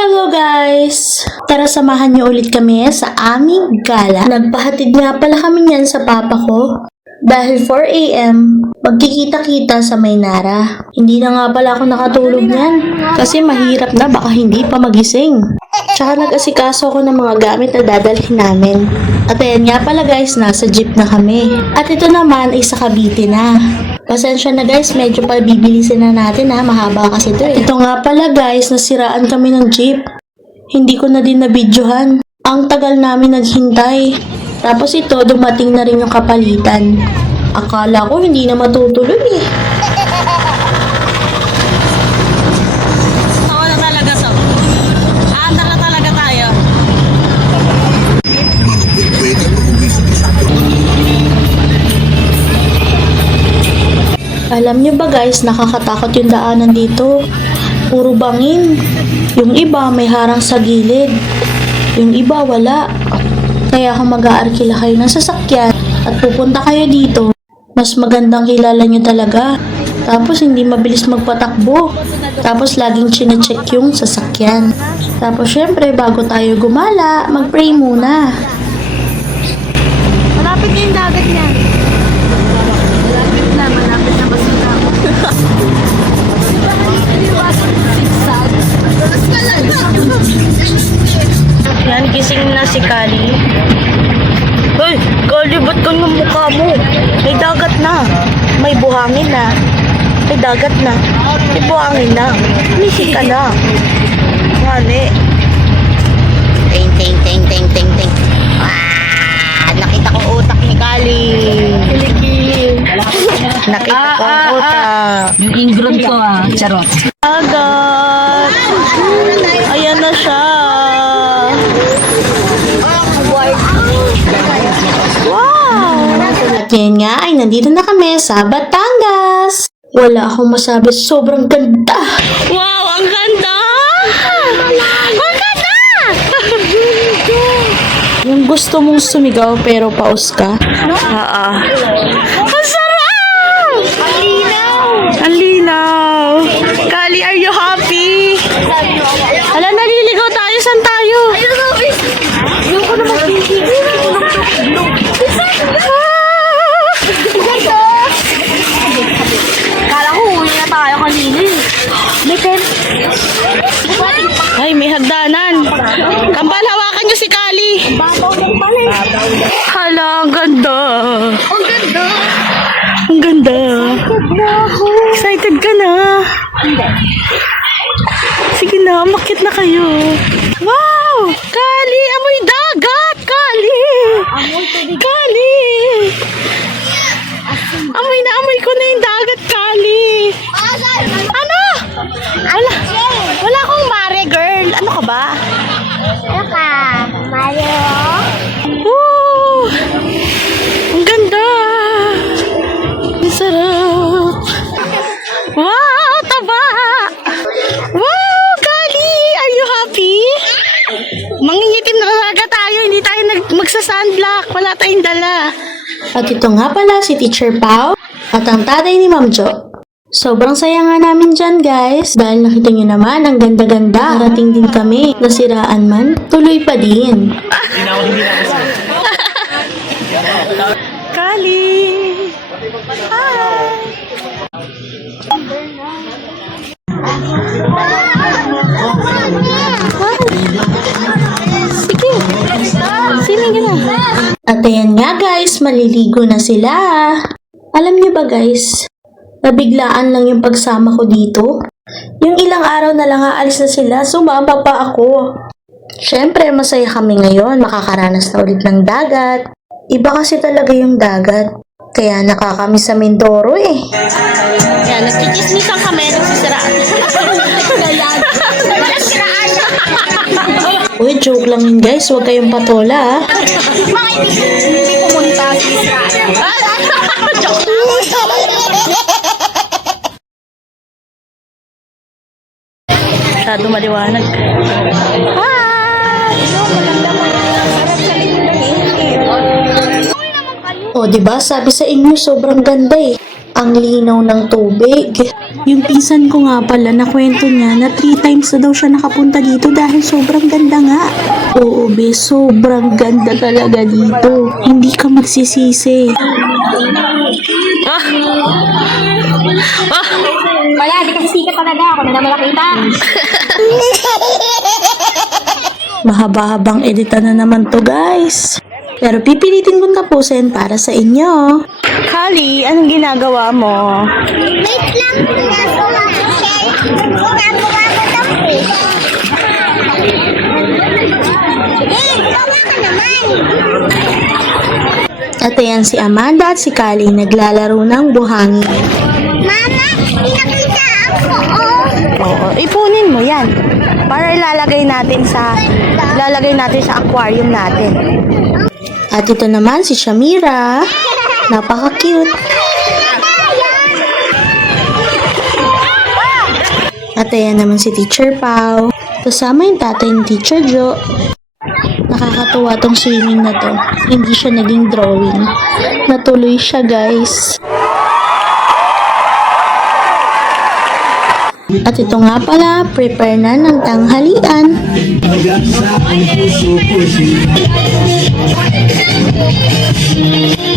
Hello guys! Tara samahan niyo ulit kami sa aming gala. Nagpahatid nga pala kami niyan sa papa ko. Dahil 4 AM, magkikita-kita sa Maynara. Hindi na nga pala ako nakatulog niyan. Kasi mahirap na baka hindi pa magising. Tsaka nag-asikaso ako ng mga gamit na dadalhin namin. At ayan nga pala guys, nasa jeep na kami. At ito naman ay sa Cavite na. Pasensya na guys, medyo pa bibilisin na natin ha, mahaba kasi ito eh. Ito nga pala guys, nasiraan kami ng jeep. Hindi ko na din na-videohan. Ang tagal namin naghintay. Tapos ito, dumating na rin yung kapalitan. Akala ko hindi na matutuloy eh. Oo na talaga so. Aandar na talaga tayo. Alam nyo ba guys, nakakatakot yung daanan dito. Puro bangin. Yung iba may harang sa gilid. Yung iba wala. Kaya kung mag-aarkila kayo ng sasakyan at pupunta kayo dito, mas magandang kilala nyo talaga. Tapos hindi mabilis magpatakbo. Tapos laging chinecheck yung sasakyan. Tapos syempre bago tayo gumala, mag-pray muna. Malapit na yung dagat niya. Malapit na basura. Yan, gising na si Kali. Hoy, Kali, ba't ganyan mukha mo? May dagat na. May buhangin na. May dagat na. May buhangin na. Misi ka na. Ngani. Ting, ting, ting, ting, ting, ting. Ah, nakita ko utak ni Kali. Nakita ko ang utak. Yung ingron ko charot. Dagat. Ayan na siya. Wow! At yan nga ay nandito na kami sa Batangas. Wala akong masabi, sobrang ganda. Wow, ang ganda! Ang ganda! Yung gusto mong sumigaw pero paus ka. Ang sarap! Ang linaw! Ang linaw. Kali, are you happy? Hala, naliligaw tayo. Saan tayo? Ayoko na magpipigil. Kala ko uwi na tayo kanina eh. Ay, may hagdanan. Kambal, hawakan niyo si Kali. Babaw mo pala eh. Hala, ang ganda. Ang ganda. Ang ganda. Ako. Excited ka na. Hindi. Sige na, umakyat na kayo. Wow! Kali, amoy dagat! Kali! Amoy tubig. Kali! Amoy na amoy ko na yung dagat, Kali! Ano? Wala akong mare, girl. Ano ka ba? Ano ka? Mario? Woo! Ang ganda! Ang sarap! Wow! Taba! Wow! Kali! Are you happy? Mangingitim na talaga tayo. Hindi tayo magsa-sunblock. Wala tayong dala. At ito nga pala si Teacher Pao at ang tatay ni Ma'am Jo. Sobrang saya nga namin dyan guys. Dahil nakita nyo naman ang ganda-ganda. Narating din kami. Nasiraan man, tuloy pa din. Kali! Hi! Sige. Swimming ka na. At ayan nga guys, maliligo na sila. Alam niyo ba guys, nabiglaan lang yung pagsama ko dito. Yung ilang araw na lang aalis na sila, sumama pa ako. Syempre, masaya kami ngayon, makakaranas na ulit ng dagat. Iba kasi talaga yung dagat. Kaya nakakamiss sa Mindoro eh. Yan, nagkikismisan kami, nagsisiraan. Uy, joke lang yun guys, huwag kayong patola ah. Mga hindi pumunta sa Israel. Joke lang. Masyado maliwanag. O, diba? Sabi sa inyo, sobrang ganda eh. Ang linaw ng tubig. Yung pinsan ko nga pala, na kwento niya na 3 times na daw siya nakapunta dito dahil sobrang ganda nga. Oo, be, sobrang ganda talaga dito. Hindi ka magsisisi. Wala, di kasi sikat talaga. Ako na naman nakita. Mahaba-habang editan na naman to, guys. Pero pipilitin kong tapusin para sa inyo. Kali, anong ginagawa mo? Wait lang, ginagawa ko siya. Ginagawa ko ng fish. Eh, gawa ka naman. At ayan si Amanda at si Kali naglalaro ng buhangin. Mama, pinakita ako, oh. Oo, ipunin mo yan. Para ilalagay natin sa aquarium natin. At ito naman si Shamira. Napaka-cute. At ayan naman si Teacher Pau. Kasama yung tatay ni Teacher Jo. Nakakatuwa tong swimming na to. Hindi siya naging drawing. Natuloy siya, guys. At ito nga pala, prepare na ng tanghalian.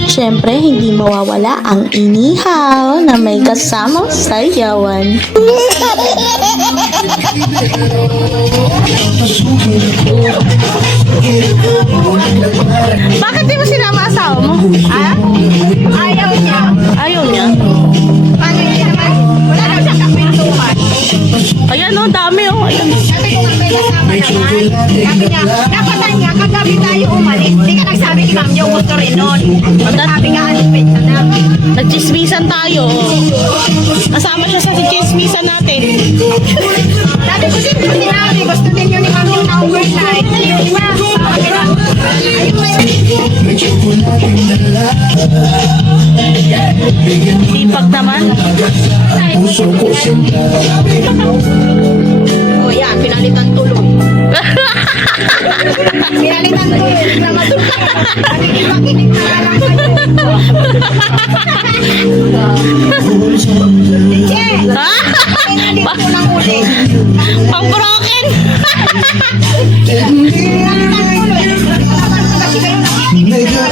Siyempre, hindi mawawala ang inihaw na may kasamang sayawan. Bakit di mo sinama asawa mo? Ah? Ayaw niya. Ayaw niya? Paano niya naman? Wala daw siya kapintuan. Ayan o, dami o. Ayan. Sabi ko nga may kasama naman. Sabi niya, dapat na niya, kagabi tayo umalis. Di ka nagsabi kay Ma'am yung gusto rin nun. Sabi nga, alipin ka na. Nagchismisan tayo. Kasama siya sa chismisan natin. Sabi ko din po sinabi, gusto din yun ni Ma'am yung na-overnight. Di ba? Sipag naman. O yan, pinalitan tuloy. Pinalitan tuloy. Nakikinig na lang kayo. Che! Pinalitan ko ng uli. Pang broken. Pinalitan tuloy. Kasi kayo nakikinig na lang.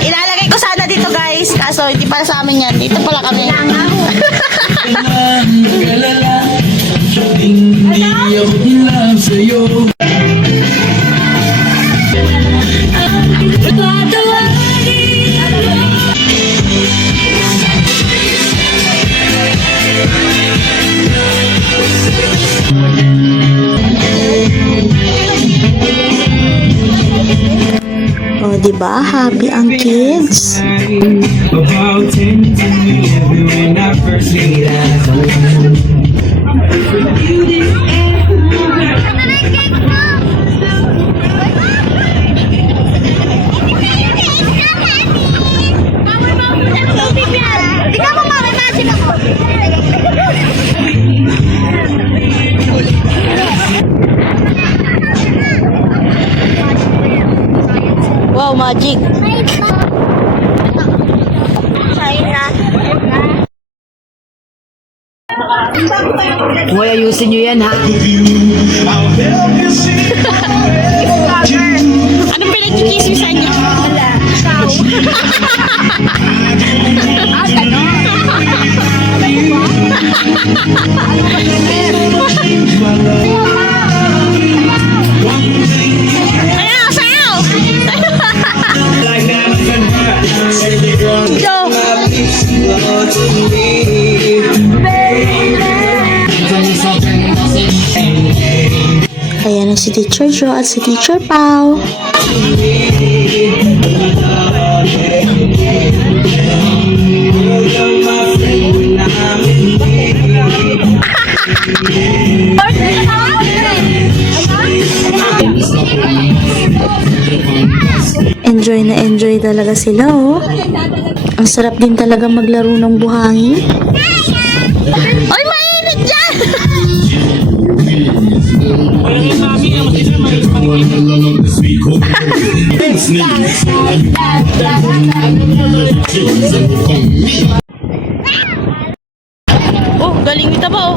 Ilalagay ko sana dito, guys. Kaso hindi para sa amin yan. Dito pala kami. O, diba? Happy ang kids. About 10 to me when I first laid eyes on you. Ikaw mo mamamasin ako. Wow, magic. China. Hoy, ayusin nyo yan, ha? Anong pinag-chismisan niyo? Wala. Ikaw. Sayaw! Sayaw! Like that, Go! Ayan na si Teacher Jo at si Teacher Pau. Enjoy na enjoy talaga sila, oh. Ang sarap din talaga maglaro ng buhangin. Ay, mainit dyan! Oh, galing kita ba oh.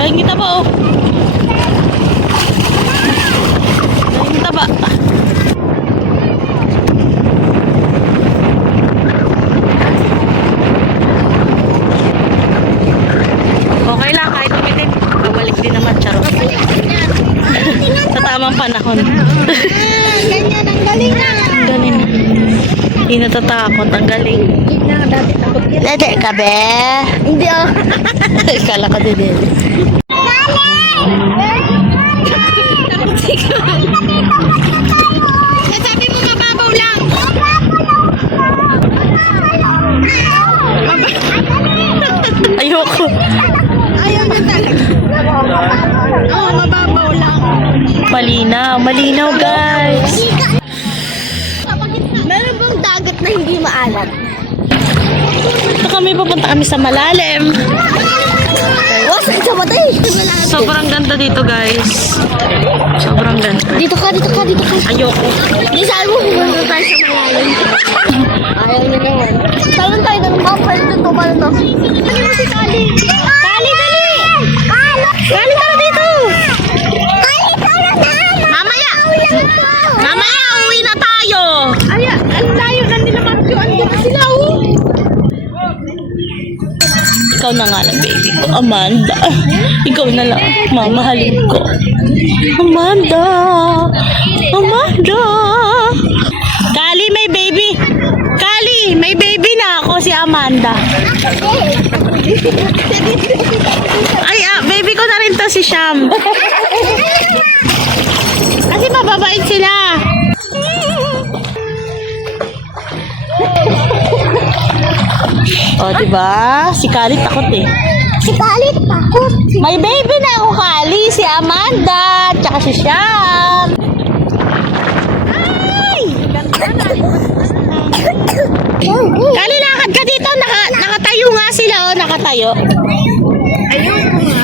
Galing kita ba oh. Galing kita ba. Okay lang, kahit umitim. Babalik din naman, charot. Sa tamang panahon. Ganyan, ang galing na. Ang galing. Hindi natatakot, ang galing. Dede ka, be? Hindi oh. Kala ka din. Sabi mo mababaw lang. Ayoko. Ayaw na talaga. Oo, mababaw lang. Malinaw, malinaw guys. Meron bang dagat na hindi maalat? Ito pupunta kami sa malalim. Oh, saan siya matay? Sobrang ganda dito guys. Sobrang ganda. Dito ka. Ayoko. Di saan mo pumunta tayo sa malalim? Ayaw niya naman. Saan tayo ng mga pwede dito ba na? Ano mo si Kali? Kali, dali! Kali, tara dito! Kali, tara na! Mamaya uwi na tayo. Ay, ang layo na nila Matthew. Andiyan na sila, oh! Ikaw na nga lang baby ko, Amanda. Ikaw na lang, mamahalin ko. Amanda. Kali, may baby. Kali, may baby na ako si Amanda. Ay, baby ko na rin to si Sham. Kasi mababait sila. O, diba? Si Kali takot eh. Si Kali, takot. May baby na ako, Kali. Si Amanda. Tsaka si Sham. Ay! Kali, lakad ka dito. Nakatayo nga sila, oh. Nakatayo. Ayoko nga.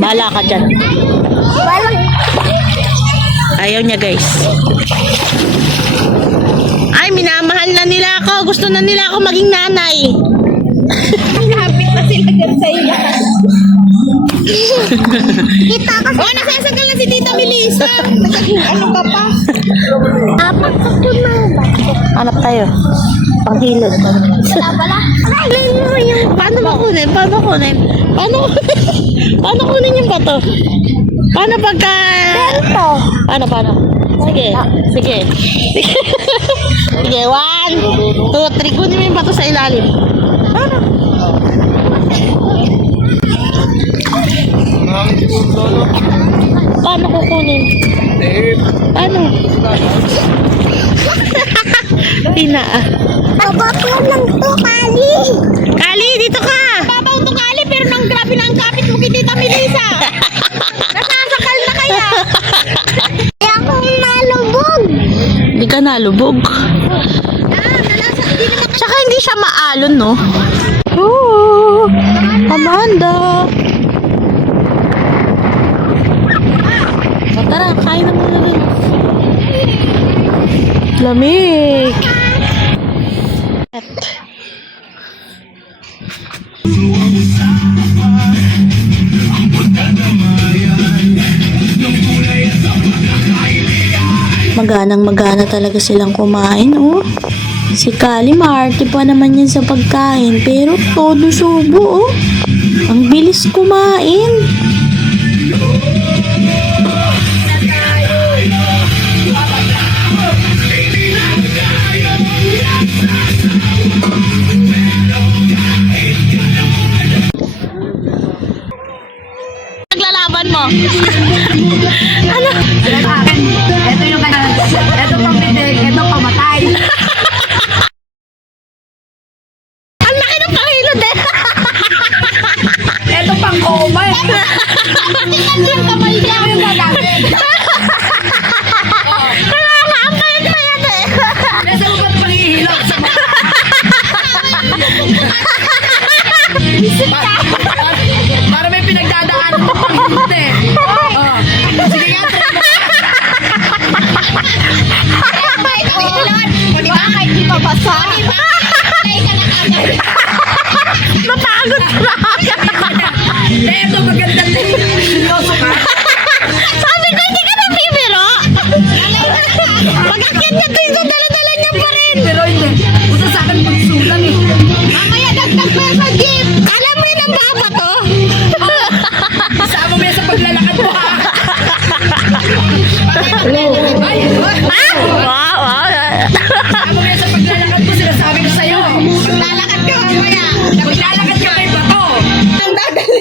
Bahala ka dyan. Walang Ayaw niya, guys. Ay, minamahal na nila ako. Gusto na nila ako maging nanay. Pinapit na sila dyan sa iyo. Kita ka sa... Oh, nasasagal na si Tita Melissa. Ano ka pa? Apat ka po na ba? Hanap tayo. Panghilod. Wala pala. Alay mo yung... Paano makunin? Paano kunin yung bato? Paano pagka... Ito. Paano? Sige. Sige, 1, 2, 3. Kunin mo yung bato sa ilalim. Paano kukunin? Paano? Babaw lang to, Kali. Kali, dito ka! Babaw to, Kali, pero nang grabe na ang kapit mo kay Tita Melissa. Nasasakal na kaya. Kaya akong nalubog. Hindi ka nalubog. Tsaka hindi siya maalon, no? Oo! Amanda! O, tara, kain na muna dun. Lamig! Maganang-magana talaga silang kumain, oh. Si Kali, maarte pa naman yan sa pagkain, pero todo subo, oh. Ang bilis kumain. Naglalaban mo. Ano? Ito yung kanang... Ito pang bitig, ito pamatay. Ang laki ng pangilod eh. Ito pang koma eh. Tingnan yung kamay niya. Yung gagamit. Kaya nga, ang payat-payat eh. Nasa mo ba't panghihilak sa mga... Para may pinagdadaan mo pang hindi. Oh. Sige nga, sa jeep! Alam mo yun ang papa to? Isama mo yan sa paglalakad mo ha. Wow, wow. Isama mo yan sa paglalakad mo. Sinasabi ko sa'yo. Maglalakad ka mamaya. Maglalakad ka may bato. Ang dadali.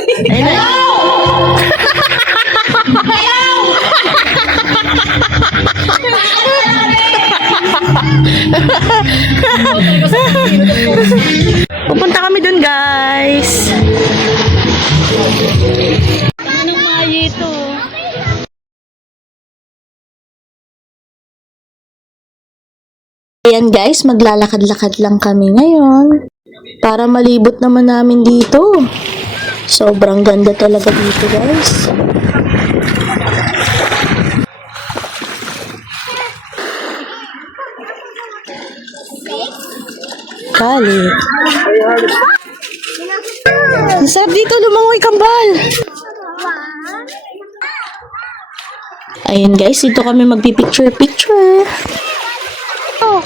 Pupunta kami dun, guys. Anong mayi ito? Ayan guys, maglalakad-lakad lang kami ngayon. Para malibot naman namin dito. Sobrang ganda talaga dito, guys. Kali. Ang sarap dito, lumangoy kambal. Ayun guys, dito kami magpipicture-picture. Oh.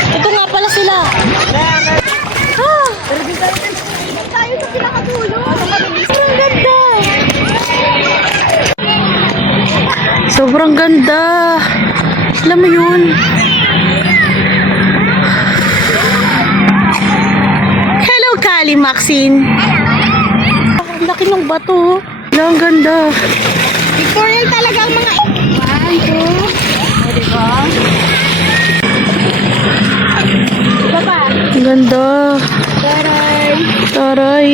Ito nga pala sila. Ah. Tayo sa pinakatulog. Sobrang ganda. Sobrang ganda. Alam mo yun? Hello, Kali Maxine. Ang laki ng bato. Ang ganda. Victorian talaga ang mga... One, two. O, diba? Diba pa? Ang ganda. Taray. Taray.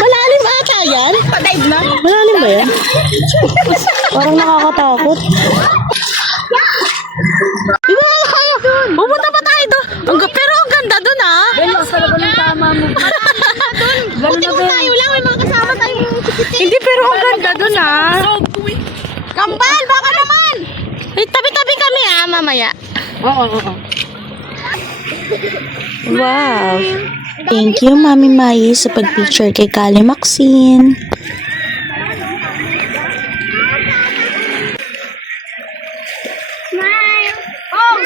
Malalim ata yan? Padive na. Malalim ba yan? Parang nakakatakot. Diba nga kayo? Pupunta pa tayo doon. Pero ang ganda doon ah. Ganun talaga ng tama mo. Buti mo tayo lang. May mga kasama tayong chikitin. Hindi, pero ang ganda doon ah. Kambal, baka naman! Ay, tabi-tabi kami ah, mamaya. Oo. Wow. Thank you, Mami Mai, sa pag-picture kay Kali Maxine. Smile! Oh!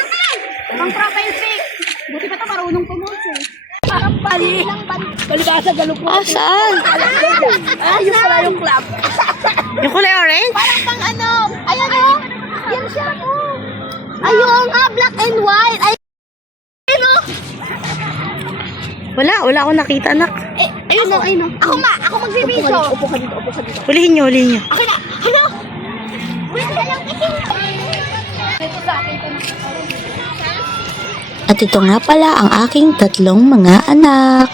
Pang profile pic! Buti pa ito marunong pumulso. Parang bali. Palibasa galok mo. Ah, saan? Ayun pala yung club. Yung kulay orange? Parang pang ano? Ayan o! Yan siya o! Ayun nga, black and white! Ayun o! Wala akong nakita, anak. Ayun o, ayun o. Ako magbibidyo. Upo ka dito, Hulihin niyo. Okay na! Ano? Wait na lang kasi. At ito nga pala ang aking tatlong mga anak.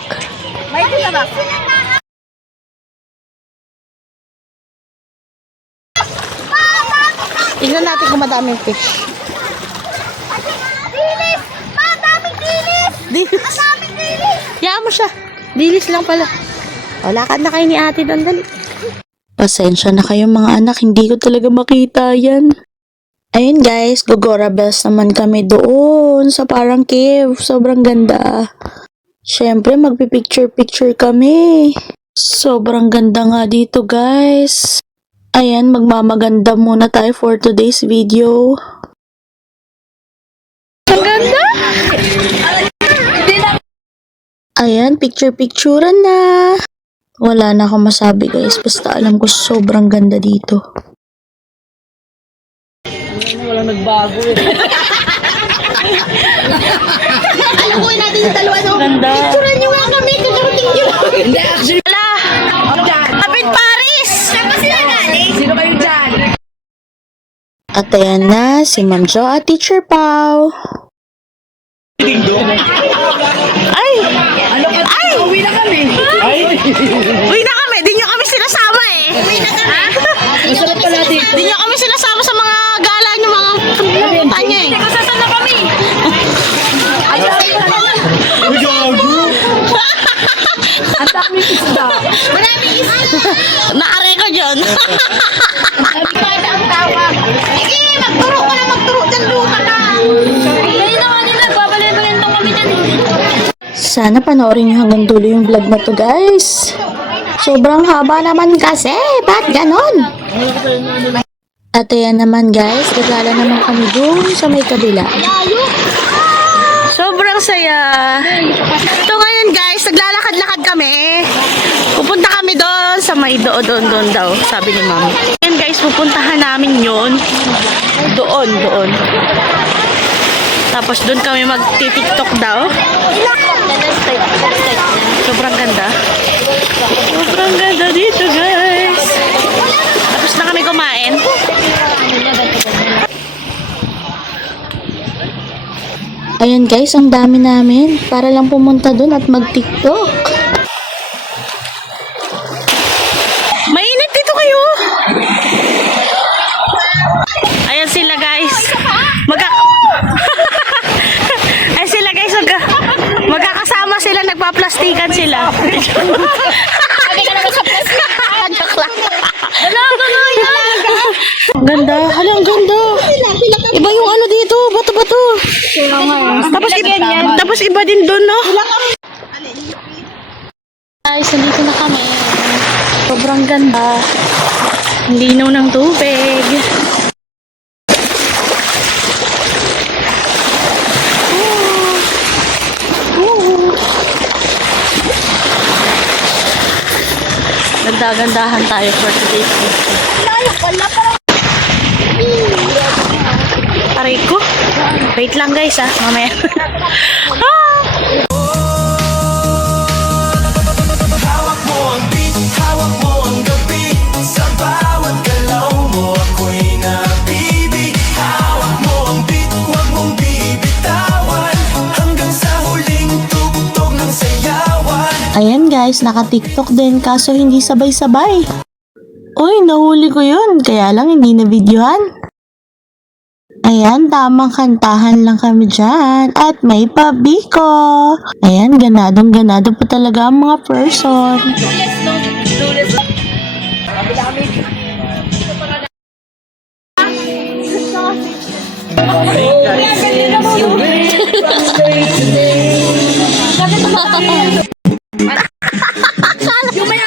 May ito ba? Tignan natin kung madaming fish. Dilis! Madaming dilis! Dilis. Madaming dilis! Yaan mo siya. Dilis lang pala. O, lakad na kayo ni ate doon, dali. Pasensya na kayo mga anak, hindi ko talaga makita yan. Ayun guys, Gogora Bells naman kami doon sa parang cave. Sobrang ganda. Siyempre, magpipicture-picture kami. Sobrang ganda nga dito guys. Ayan, magmamaganda muna tayo for today's video. Ang ganda! Ayan, picture-picturean na. Wala na akong masabi guys, basta alam ko sobrang ganda dito. Wala nagbago eh. Alam ko natin yung dalawa no? Ganda. Picturean niyo nga kami, kakarating niyo. Hindi, actually. Wala! Ako dyan. Kapit Paris! Saan ba sila galing? Sino kayo dyan? At ayan na, si Ma'am Jo at Teacher Pau. Ay! Ano ka? Ay! Uwi na kami. Ay! Uy na kami! Di nyo kami sinasama eh! Uy na kami! Masarap pala dito. Di nyo kami sinasama sa mga gala nyo, mga tanya eh. Saan na kami? Ang daming isda. Maraming isla. Nakarecord yun. Bata ang tawag. Sige, magturo ka na, magturo dyan, luka na. Dali na kanila, babalibalin lang kami dyan. Sana panoorin nyo hanggang dulo yung vlog na to guys. Sobrang haba naman kasi. Ba't ganon? At ayan naman guys, gagala naman kami dun sa may kabila. Layo. Sobrang saya. So ngayon guys, naglalakad-lakad kami. Pupunta kami doon sa may doon daw, sabi ni Mami. Ngayon guys, pupuntahan namin yon. Doon. Tapos doon kami magti-tiktok daw. Sobrang ganda. Sobrang ganda dito guys. Tapos na kami kumain. Ayan guys, ang dami namin para lang pumunta doon at mag-tiktok. Mainit dito kayo. Ayan sila guys. Ayan sila guys, magkakasama sila, nagpa-plastikan sila. Sabi ka naman sa plastic. Joke lang. Ang ganda. Hala, ang ganda. Iba yung ano dito, bato-bato. Tapos iba din doon, no? Guys, nandito na kami. Sobrang ganda. Ang linaw ng tubig. Ganda-gandahan tayo for today's video. Aray ko. Wait lang guys mamaya. Hawak mo ang beat, hawak mo ang gabi. Sa bawat galaw mo ako'y nabibig. Hawak mo ang beat, huwag mong bibitawan. Hanggang sa huling tugtog ng sayawan. Ayan guys, naka-tiktok din kaso hindi sabay-sabay. Uy, nahuli ko yun. Kaya lang hindi na videohan. Ayan, tamang kantahan lang kami dyan. At may pabiko. Ayan, ganadong-ganado po talaga ang mga person.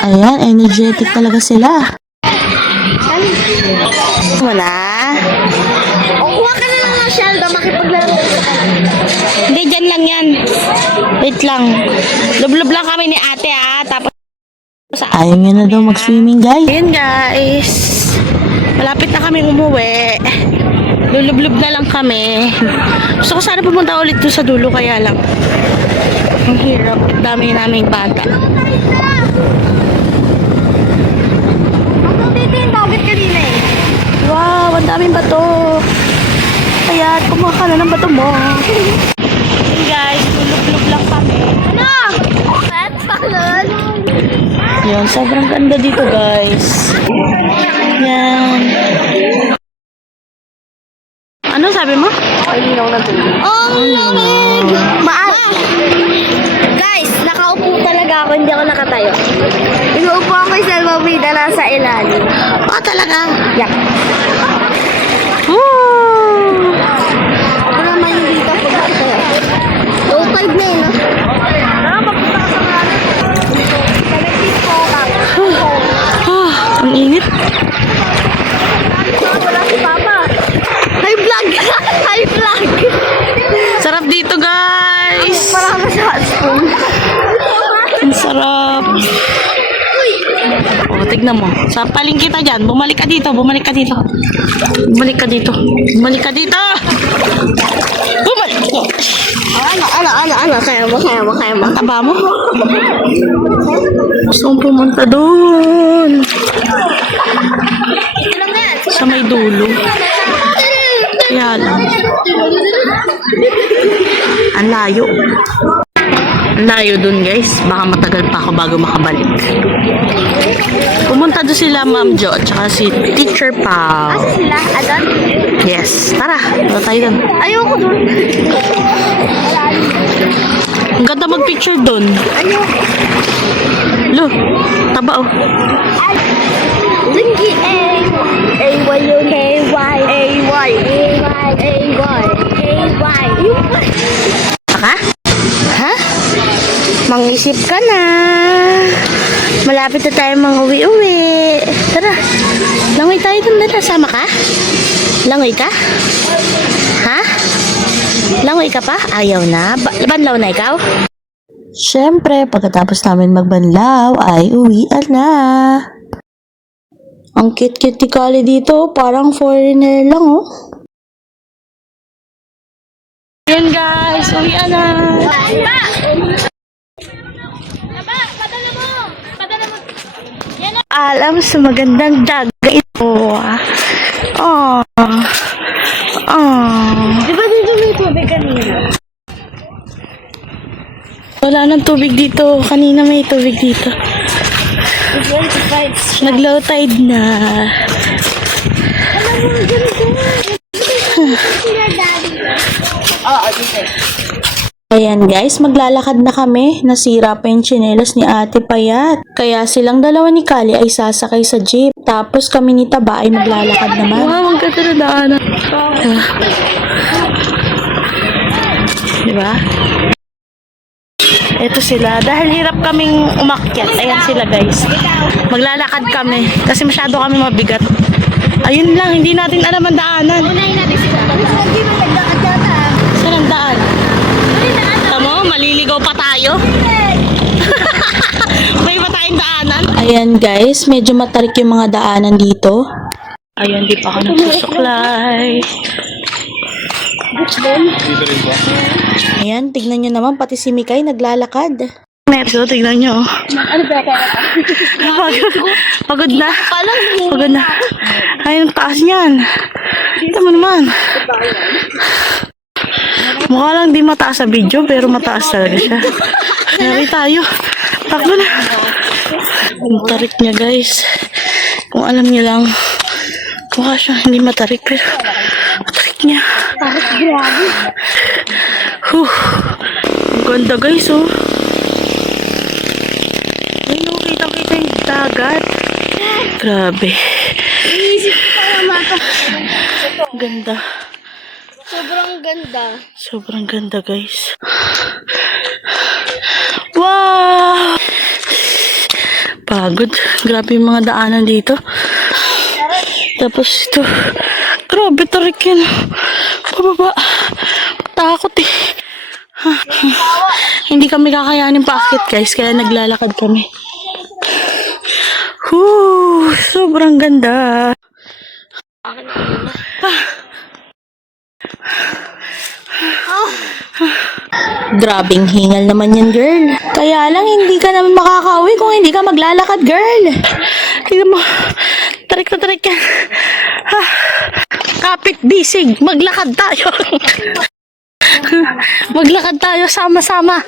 Ayan, energetic talaga sila. Wala. Kuha ka na lang ng Sheldon, makipaglaro ka sa kanila. Hindi, dyan lang yan. Wait lang. Lublob lang kami ni ate tapos ayaw niya na daw mag-swimming guys. Ayan guys. Malapit na kami umuwi. Lulublob na lang kami. Gusto ko sana pumunta ulit doon sa dulo kaya lang. Ang hirap. Dami naming bata. Hanggang dito yung dagat kanina eh. Wow, ang daming bato. Kaya kumuha ka na ng bato mo. Hey guys, lulublob lang kami. Ano? Pet palon? Yan, sobrang ganda dito guys. Yan. Ano sabi mo? Oh, lamig! Guys, nakaupo talaga ako, hindi ako nakatayo. Inuupo ako yung salvavida na sa ilalim. Oh, talaga? Yak. Woo! Ako naman yung dito pagkatayo. Low tide na yun, no? Mapunta ka sa ngalan. Connecting po ka. Ang init. Wala si Papa. High vlog! High vlog! Sarap dito guys. Marami sa hot spoon. Ang sarap. Oh, tignan mo. Sapaling kita dyan. Bumalik ka dito. Bumalik ka dito. Bumalik ka dito. Bumalik ka dito. Bumalik. Ano? Kaya mo. Taba mo? Gusto kong pumunta doon. Sa may dulo. Kaya lang. Ang layo. Ang layo dun guys. Baka matagal pa ako bago makabalik. Pumunta doon sila Ma'am Jo at saka si Teacher Pao. Sila, adon? Yes. Tara. Tara tayo dun. Ayoko dun. Ang ganda mag-picture dun. Ayoko. Lo. Taba oh. Linky A. A-Y yun. A-Y. A-Y. A-Y. A-Y. A-Y. Baka? Ha? Mangisip ka na. Malapit na tayo mang-uwi-uwi. Tara. Langoy tayo dun. Tara. Sama ka? Langoy ka? Ha? Langoy ka pa? Ayaw na? Banlaw na ikaw? Siyempre, pagkatapos namin magbanlaw ay uwian na. Ang cute-cute ni Kali dito, parang foreigner lang oh. Ayan guys, uwian na. Alam sa magandang dagat ito. Oh. Di ba dito may tubig kanina? Wala nang tubig dito. Kanina may tubig dito. Nag-low tide na. Ayan guys, maglalakad na kami. Nasira pa yung tsinelas ni Ate Payat. Kaya silang dalawa ni Kali ay sasakay sa jeep. Tapos kami ni Taba ay maglalakad naman. Wow, ang ganda na daanan. Diba? Ito sila. Dahil hirap kaming umakyat. Ayan sila guys. Maglalakad kami. Kasi masyado kami mabigat. Ayun lang, hindi natin alam ang daanan. Unahin natin sila. Hindi mo nagdakad yata. Saan ang daan? Tamo, maliligaw pa tayo. May pa tayong daanan. Ayan guys, medyo matarik yung mga daanan dito. Ayan, di pa ako nagsusuklay. Ayan, tignan nyo naman, pati si Mikay naglalakad. Neto, tignan nyo. Pagod na. Pagod na. Ayun, taas niyan. Ito mo naman. Mukha lang di mataas sa video, pero mataas talaga siya. Nari tayo. Takbo na. Ang tarik niya, guys. Kung alam niyo lang, mukha siyang hindi matarik, pero matarik niya. Ang ganda, guys, oh. Ay, no, kitang-kita yung dagat. Grabe. Iisip ko pa naman ito. Ang ganda. Sobrang ganda. Sobrang ganda, guys. Wow! Pagod. Grabe yung mga daanan dito. Tapos ito. Grabe, tarik yan. Pababa. Takot eh. Hindi kami kakayanin paakyat, guys. Kaya naglalakad kami. Sobrang ganda. Grabing hingal naman yan, girl. Kaya lang, hindi ka naman makakauwi kung hindi ka maglalakad, girl. Tignan mo. Tarik na tarik yan. Kapit bisig. Maglakad tayo. Maglakad tayo sama-sama.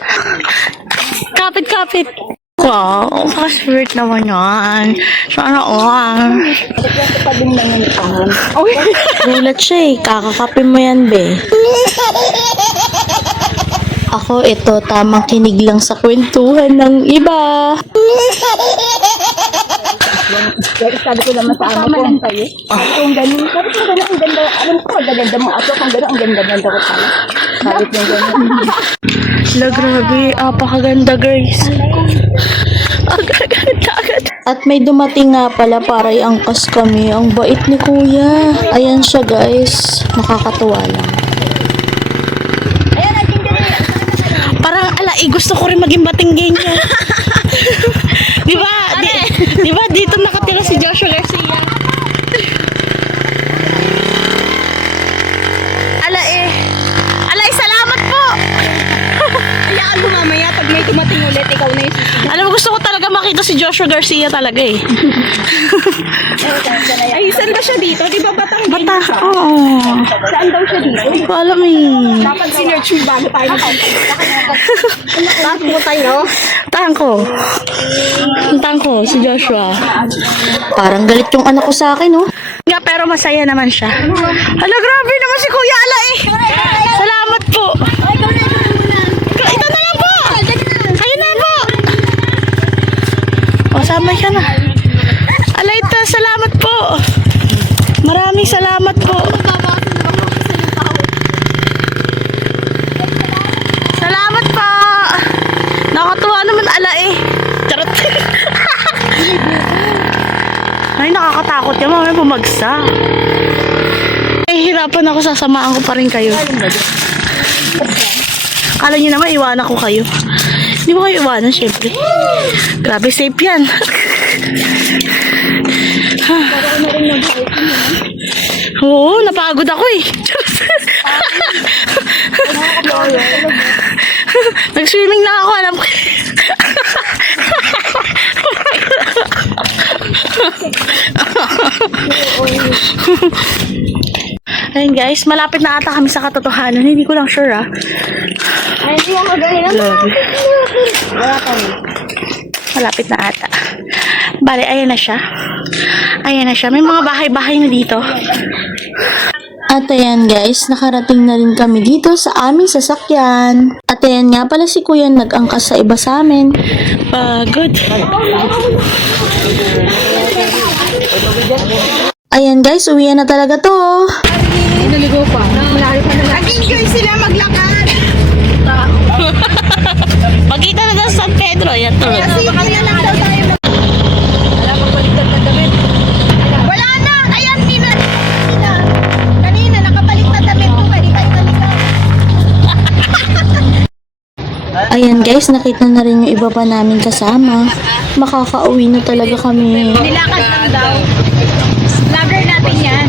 Kapit-kapit. Wow, ka-sweet naman yan. Sana all. Gulat siya eh. Kakakape mo yan, be. Ako, ito, tamang kinig lang sa kwentuhan ng iba. Sabi ko naman sa amo ko. Sabi ko, ang ganda. Sabi ko, ang ganda. Alam ko, ang ganda mo. Ato, ang ganda. Ang ganda ko pala. Sabi ko, ang ganda. La, grabe. Apakaganda, guys. Ang ganda agad. At may dumating nga pala para iangkas kami. Ang bait ni kuya. Ayan siya, guys. Nakakatuwa lang. Parang, gusto ko rin maging batinggay niya. Di ba? Di ba dito nakatira si Joshua Garcia? Salamat po! Hayaan mo mamaya, pag may tumating ulit, ikaw na yung susunod. Alam mo, gusto ko talaga makita si Joshua Garcia talaga eh. Ay, saan ba siya dito? Di ba Batang? Bata, oo. Saan daw siya dito? Hindi ko alam eh. Dapat sinerch mo bago tayo Tapos mo tayo. Tangko, si Joshua. Parang galit yung anak ko sa akin, oh. Nga, pero masaya naman siya. Hala, grabe naman si Kuya Ala eh. Salamat po. Ito na lang po. Ayun na po. O, sama siya na. Ala, ito, salamat po. Maraming salamat po. Salamat po. Nakatuwa naman Ala eh. Charot. Ay, nakakatakot yan. Mamaya bumagsak. Hirapan ako, sasamahan ko pa rin kayo. Kala nyo naman, iwanan ko kayo. Hindi mo kayo iwanan, syempre. Grabe, safe yan. Oo, napagod ako eh. Nag-swimming lang ako, alam ko. Ayun guys, malapit na ata kami sa katotohanan. Hindi ko lang sure Ay, hindi ako ganyan. Malapit na ata. Bale, ayan na siya. Ayan na siya. May mga bahay-bahay na dito. At ayan guys, nakarating na rin kami dito sa aming sasakyan. At ayan nga pala si Kuya nag-angkas sa iba sa amin. Pagod. Ayan guys, uwian na talaga to. Nag-enjoy sila maglakad. Pagkita na sa San Pedro, yan to. Kasi kaya lang daw tayo wala na! Kaya kanina nakapalit na damit ko. Pwede tayo naligaw. Ayan guys, nakita na rin yung iba pa namin kasama. Makakauwi na talaga kami. Nilakad lang daw. Vlogger natin yan.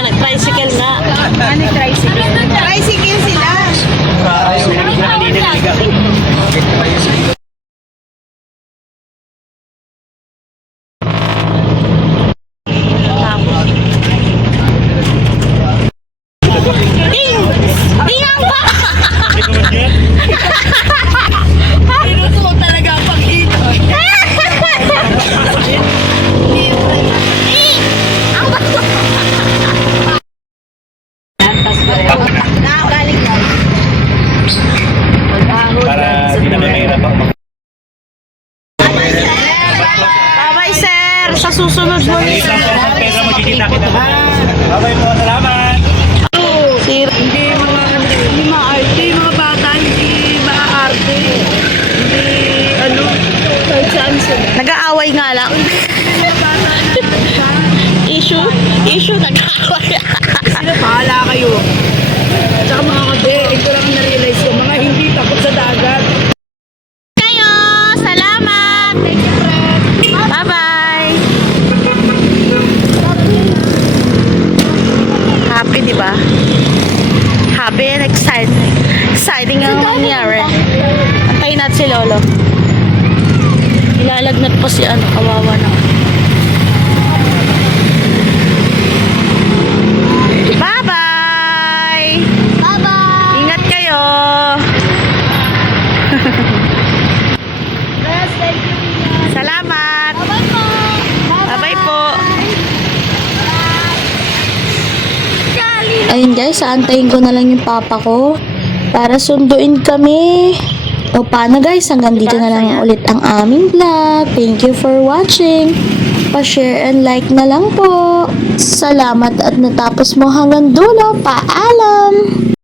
Nag-tricycle nga. Ano tricycle? Tricycle sila. Nakagaling lang. Para hindi na mahirap ako. Bye-bye sir! Sa susunod mo ni sir. Pesa magkikita kita. Bye-bye po, salamat. Sir. Hindi maarte, mga bata, hindi maaarte. Hindi, kahit saan sila. Nag-aaway nga lang. Issue, nag-aaway. Sila, bahala kayo. Tsaka mga kabe, ito lang na-realize ko, mga hindi takot sa dagat. Kayo! Salamat! Bye-bye! Happy, di ba? Happy and exciting. Exciting ang nangyari. Antayin natin si Lolo. Ilalagnat po si kawawa na. Bye-bye! Bye-bye! Ingat kayo! Salamat! Bye po! Bye-bye po! Ayun guys, aantayin ko na lang yung papa ko para sunduin kami. O paano guys, hanggang dito na lang ulit ang aming vlog. Thank you for watching. Pa-share and like na lang po. Salamat at natapos mo hanggang dulo. Paalam!